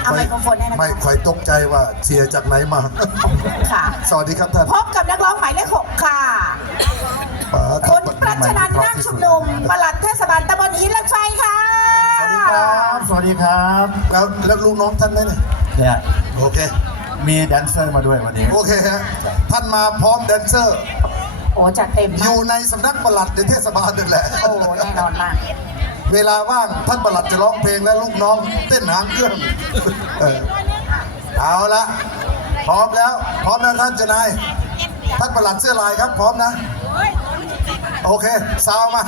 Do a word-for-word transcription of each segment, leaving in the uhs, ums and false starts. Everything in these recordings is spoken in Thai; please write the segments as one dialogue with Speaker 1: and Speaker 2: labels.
Speaker 1: เอาไมโครโฟนให้นะคะ
Speaker 2: ไม่ค่อยตกใจว่าเสียจากไหนมา
Speaker 1: ค่ะ
Speaker 2: สวัสดีครับท่าน
Speaker 1: พบกับนักร้องหมายเลขหกค่ะคุณปรัชนันท์นาคชุมนุมปลัดเทศบาลตำบลหินเหล็กไฟค่ะ
Speaker 3: สวัสดีครับสวัสดีครับ
Speaker 2: แล้วแล้วลูกน้องท่านไหมเนี่ย
Speaker 3: เนี่ย
Speaker 2: โอเค
Speaker 3: มีแดนเซอร์มาด้วยวันนี้
Speaker 2: โอเคฮะท่านมาพร้อมแดนเซอร์
Speaker 1: โอ้จัดเต็ม
Speaker 2: อ
Speaker 1: มาก
Speaker 2: ยู่ในสำนักปลัดในเทศบาลนั่นแหละ
Speaker 1: โอ้แน่นอนมาก
Speaker 2: เวลาว่างท่านปลัดจะร้องเพลงและลูกน้องเต้นหางเครื่องเออเอาละพร้อมแล้ว พร้อมนะท่านเจนายท่านปลัดเสื้อลายครับ พร้อมนะ โอเคซาวมา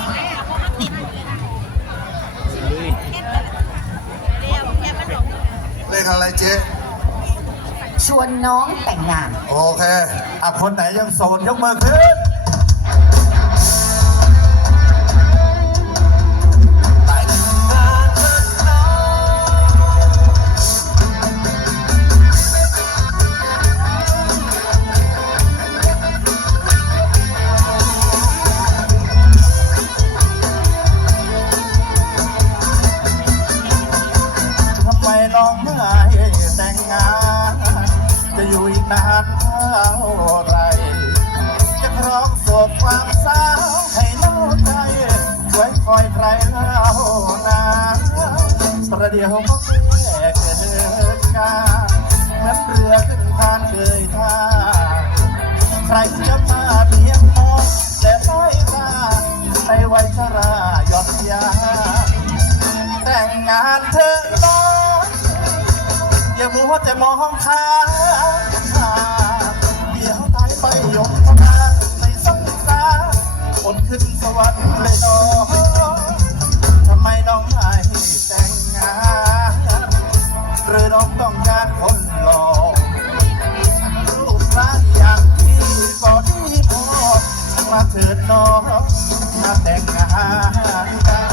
Speaker 2: เลขอะไรเจ๊
Speaker 1: ชวนน้องแต่งงาน
Speaker 2: โอเค
Speaker 3: อ่ะคนไหนยังโสดยกมือขึ้นทำไมน้องไม่แต่งงานจะอยู่อีกนานเท่าไรจะครองโสดความสาวให้เล่าใจไว้คอยใครเล่านาประเดี๋ยวก็แค่เกิดการเหมือนเรือขึ้นทานเกยท่าใครจะมาเพียงมองแต่ไม่ตาในวัยชราหยอดยาแต่งงานเธอน้องอย่ามัวแต่มองข้างเดี๋ยวตายไปยกเข้ามาในสงสารอดขึ้นสวรรค์เลยน้องทำไมน้องไม่แต่งงานหรือน้องต้องการคนหล่อรูปร่างอย่างที่ก็ดีพอมาเถิดน้องมาแต่งงานกัน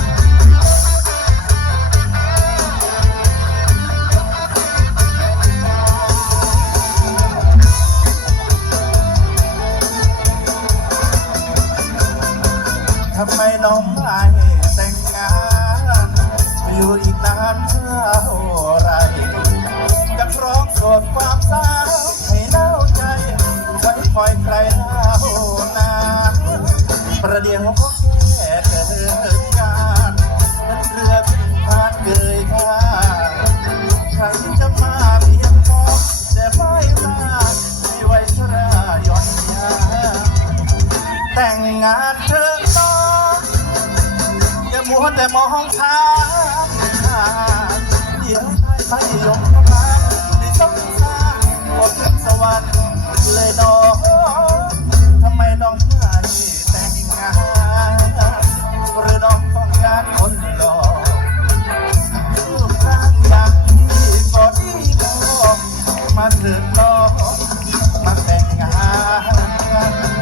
Speaker 3: ทำไมน้องไม่แต่งงานอยู่อีกนานเท่าไรจะครองโสดความสาวให้เล่าใจไว้คอยใครเล่านาประเดี๋ยวก็แค่เกิดการนั้นเรือขึ้นผ่านเกยท่าใครจะมาเพียงพอแต่ไม่มาในวัยชราย่อนยาแต่งงานเธอน้องอย่ามัวแต่มองข้ามเดี๋ยวตายไปยกเข้ามาในสงสารบนสวรรค์เลยน้องทำไมน้องไม่แต่งงานหรือน้องต้องการคนหล่อรูปร่างอย่างที่ก็ดีพอมาเถิดน้องมาแต่งงานกัน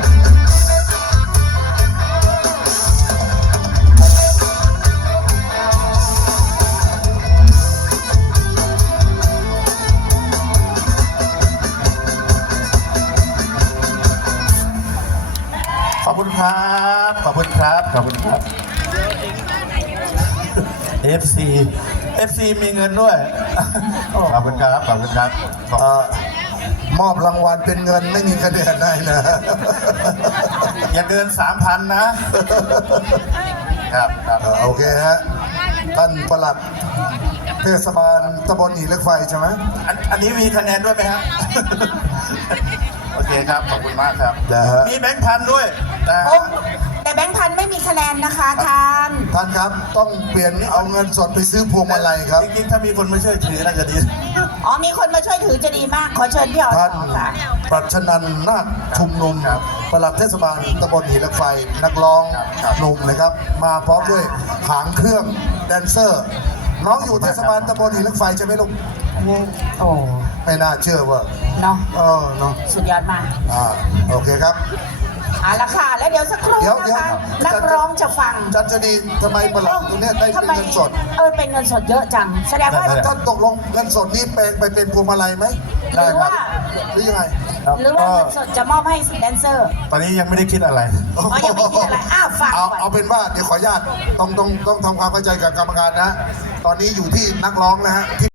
Speaker 3: ขอบคุณครับ ขอบคุณครับ ขอบคุณครับ เอฟ ซี เอฟ ซี มีเงินด้วย ขอบคุณครับ ขอบคุณครับ
Speaker 2: เอ่อมอบรางวัลเป็นเงินไม่มีคะแนนได้นะ
Speaker 3: อย่าเกินสามพันนะ ครับครับ
Speaker 2: เอ่อโอเคฮะท่านปลัดเทศบาลตำบลหินเหล็กไฟใช่ไหม
Speaker 3: อันอันนี้มีคะแนนด้วยไหมครับ โอเคครับ ขอบคุณมากครับ
Speaker 2: นะฮะ
Speaker 3: มีแบงค์พันด้วยนะ
Speaker 1: โอ้แต่แบงค์พันไม่มีคะแนนนะคะท่าน
Speaker 2: ท่านครับต้องเปลี่ยนเอาเงินสดไปซื้อพวงมาลัยครับ
Speaker 3: จริงๆ ถ้ามีคนมาช่วยถือน่าจะดี
Speaker 1: อ๋อมีคนมาช่วยถือจะดีมาก ขอเชิญพี่อ๋อ
Speaker 2: ท่าน
Speaker 1: ค่ะ
Speaker 2: ปรัชนันท์นาคชุมนุมปลัดเทศบาลตำบลหินเหล็กไฟนักร้องหนุ่มนะครับ มาพร้อมด้วยหางเครื่องแดนเซอร์ น้องอยู่เทศบาลตำบลหินเหล็กไฟใช่ไหมลูก
Speaker 1: โอ้
Speaker 2: ไม่น่าเชื่อว่า
Speaker 1: เนาะ
Speaker 2: เออเนาะ
Speaker 1: สุดยอดมาก
Speaker 2: อ่าโอเคครับ
Speaker 1: เอาละค่ะ แล้วเดี๋ยวสักครู่
Speaker 2: เดี๋ยว
Speaker 1: นะ
Speaker 2: เดี๋ยว
Speaker 1: คะ นักร้องจะฟัง
Speaker 2: จันทดีทำไมปลัดตรงเนี้ยได้เป็น
Speaker 1: ทำไม
Speaker 2: เงินสด
Speaker 1: เออเป็นเงินสดเยอะจัง แสดงว่า
Speaker 2: ท่านตกลงเงินสดนี้เป็นไปเป็นพวงมาลัยไหม
Speaker 1: หรือว่า
Speaker 2: หรือยังไง
Speaker 3: ครับ
Speaker 1: หรือว่า
Speaker 3: ก็
Speaker 1: เงินสดจะมอบให้แดนเซอร์
Speaker 3: ตอนนี้ยังไม่ได้คิดอะไร
Speaker 1: อ๋อยังไม่คิดอะไรอ้าวฟัง
Speaker 2: เอา
Speaker 1: ก่อน
Speaker 2: เอาเป็นว่าเดี๋ยวขออนุญาตต้องต้องต้องทำความเข้าใจกับกรรมการนะ ตอนนี้อยู่ที่นักร้องนะฮะ